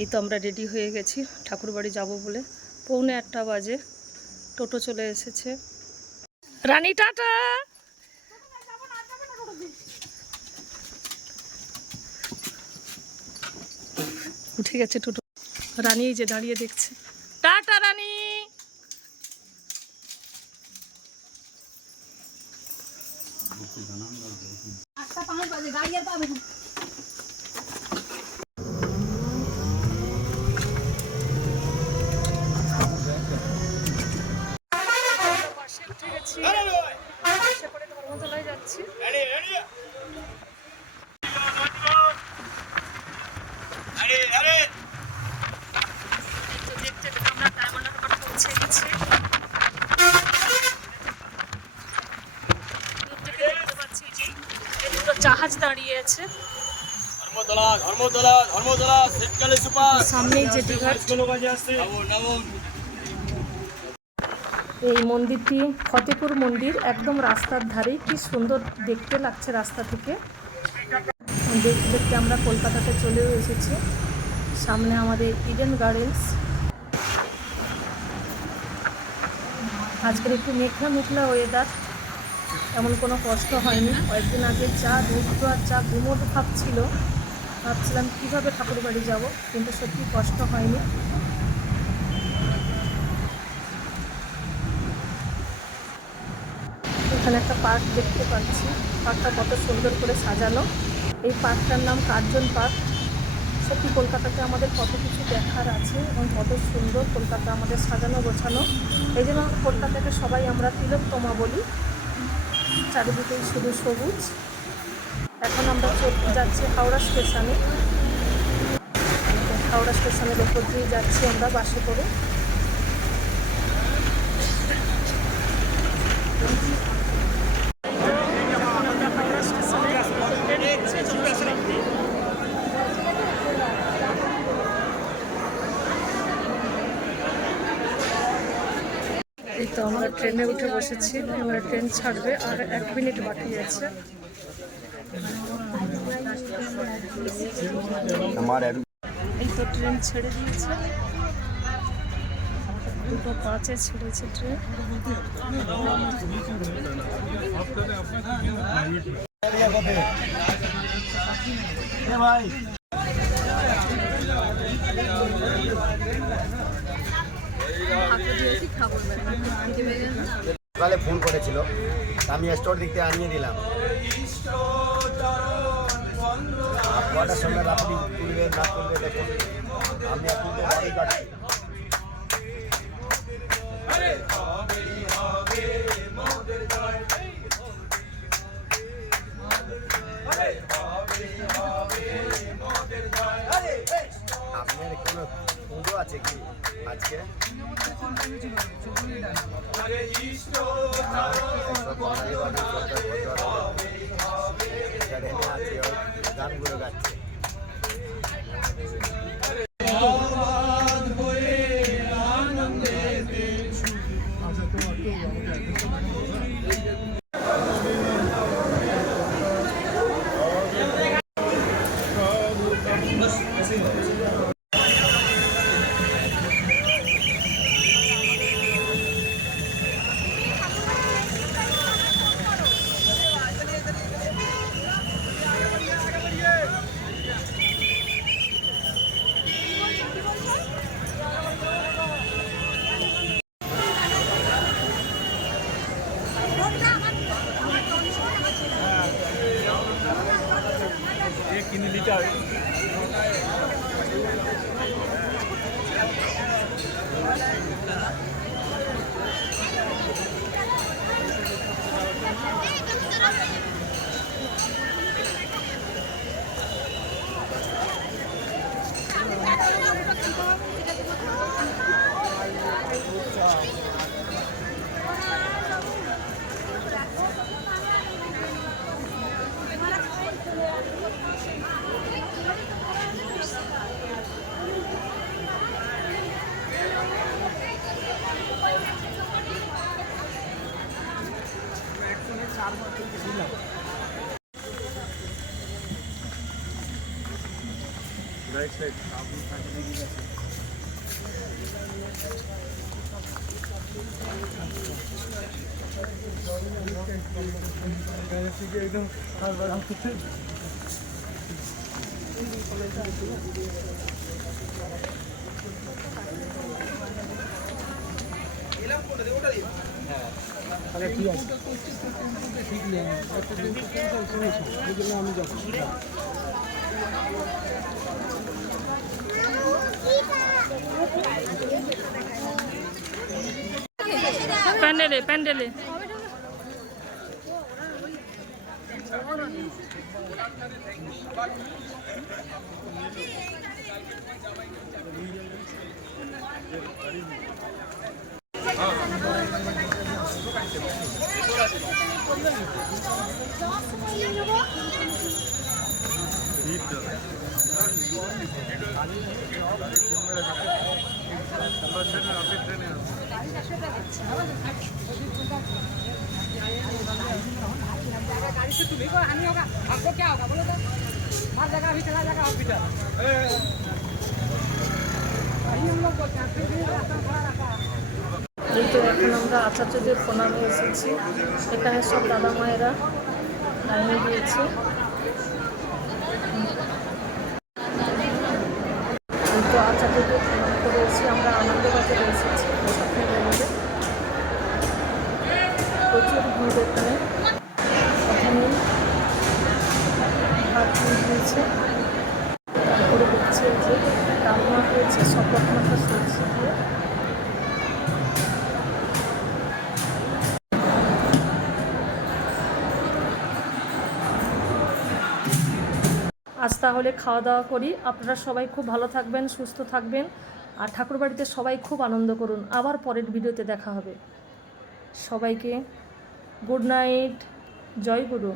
এই তো আমরা রেডি হয়ে গেছি ঠাকুরবাড়ি যাব বলে। 1:45 বাজে, টোটো চলে এসেছে। রানী টাটা। উঠে গেছে টোটো। রানী এই যে দাঁড়িয়ে দেখছে। টাটা রানী। ধর্মতলায় যাচ্ছি। দেখতে আমরা ডায়মন্ড হারবার পৌঁছে গেছি। দূর থেকে দেখতে পাচ্ছি যে দুটো জাহাজ দাঁড়িয়ে আছে। সামনেই জেটিঘাট। এই মন্দিরটি ফতেপুর মন্দির, একদম রাস্তার ধারেই। কি সুন্দর দেখতে লাগছে রাস্তা থেকে। দেখতে দেখতে আমরা কলকাতাতে চলেও এসেছি। সামনে আমাদের ইডেন গার্ডেন্স। আজকের একটু মেঘলা মেঘলা ওয়েদার, এমন কোনো কষ্ট হয়নি। কয়েকদিন আগে যা রৌদ্র আর যা গুমোট ভাব ছিল, ভাবছিলাম কীভাবে ঠাকুরবাড়ি যাব, কিন্তু সত্যি কষ্ট হয়নি। এখানে একটা পার্ক দেখতে পাচ্ছি। পার্কটা কত সুন্দর করে সাজানো। এই পার্কটার নাম কার্জন পার্ক। সত্যি কলকাতাতে আমাদের কত কিছু দেখার আছে এবং কত সুন্দর কলকাতা আমাদের সাজানো গোছানো। এই জন্য কলকাতাকে সবাই আমরা তিলোত্তমা বলি। চারিদিকেই শুধু সবুজ। এখন আমরা যাচ্ছি হাওড়া স্টেশনে। হাওড়া স্টেশনের ওপর দিয়ে যাচ্ছি আমরা বাসে করে। এই তো আমরা ট্রেনে উঠে বসেছি। এবার ট্রেন ছাড়বে, আর 1 মিনিট বাকি আছে। এই তো ট্রেন ছেড়ে দিয়েছে, 2:05 ছেড়েছে ট্রেন। সকালে ফোন করেছিল, আমি স্টোর দিকতে আনিয়ে দিলাম। কটার সময় আপনি তুলবে না তুলবে দেখুন, আমি এখন বাড়ি কাটছি। আপনার কোনো পুজো আছে কি আজকে? গানগুলো গাচ্ছে। প্যান্ডেলে প্যান্ডেলে गाड़ी से तुम्ही को आनी होगा, आपको क्या होगा बोलो तो, हर जगह अभी चला जाएगा हॉस्पिटल। वही हम लोग बोलते हैं, फिर भी रास्ता खड़ा रहता है। এই তো এখন আমরা আচার্যদের প্রণামে এসেছি। এখানে সব দাদা মায়েরা লাইনে দিয়েছে। এই তো আচার্যদের প্রণাম করে এসেছি। আমরা আনন্দবাজারে এসেছি স্বপ্নের বলে প্রচুর ভিড় এখানে। ওখানে ভাত দিয়েছে, তারপরে দেখছে যে ডালমা হয়েছে শপথ মাথা সরষে দিয়ে। আজ তাহলে খাওয়া দাওয়া করি। আপনারা সবাই খুব ভালো থাকবেন, সুস্থ থাকবেন, আর ঠাকুরবাড়িতে সবাই খুব আনন্দ করুন। আবার পরের ভিডিওতে দেখা হবে। সবাইকে গুড নাইট, জয় গুরু।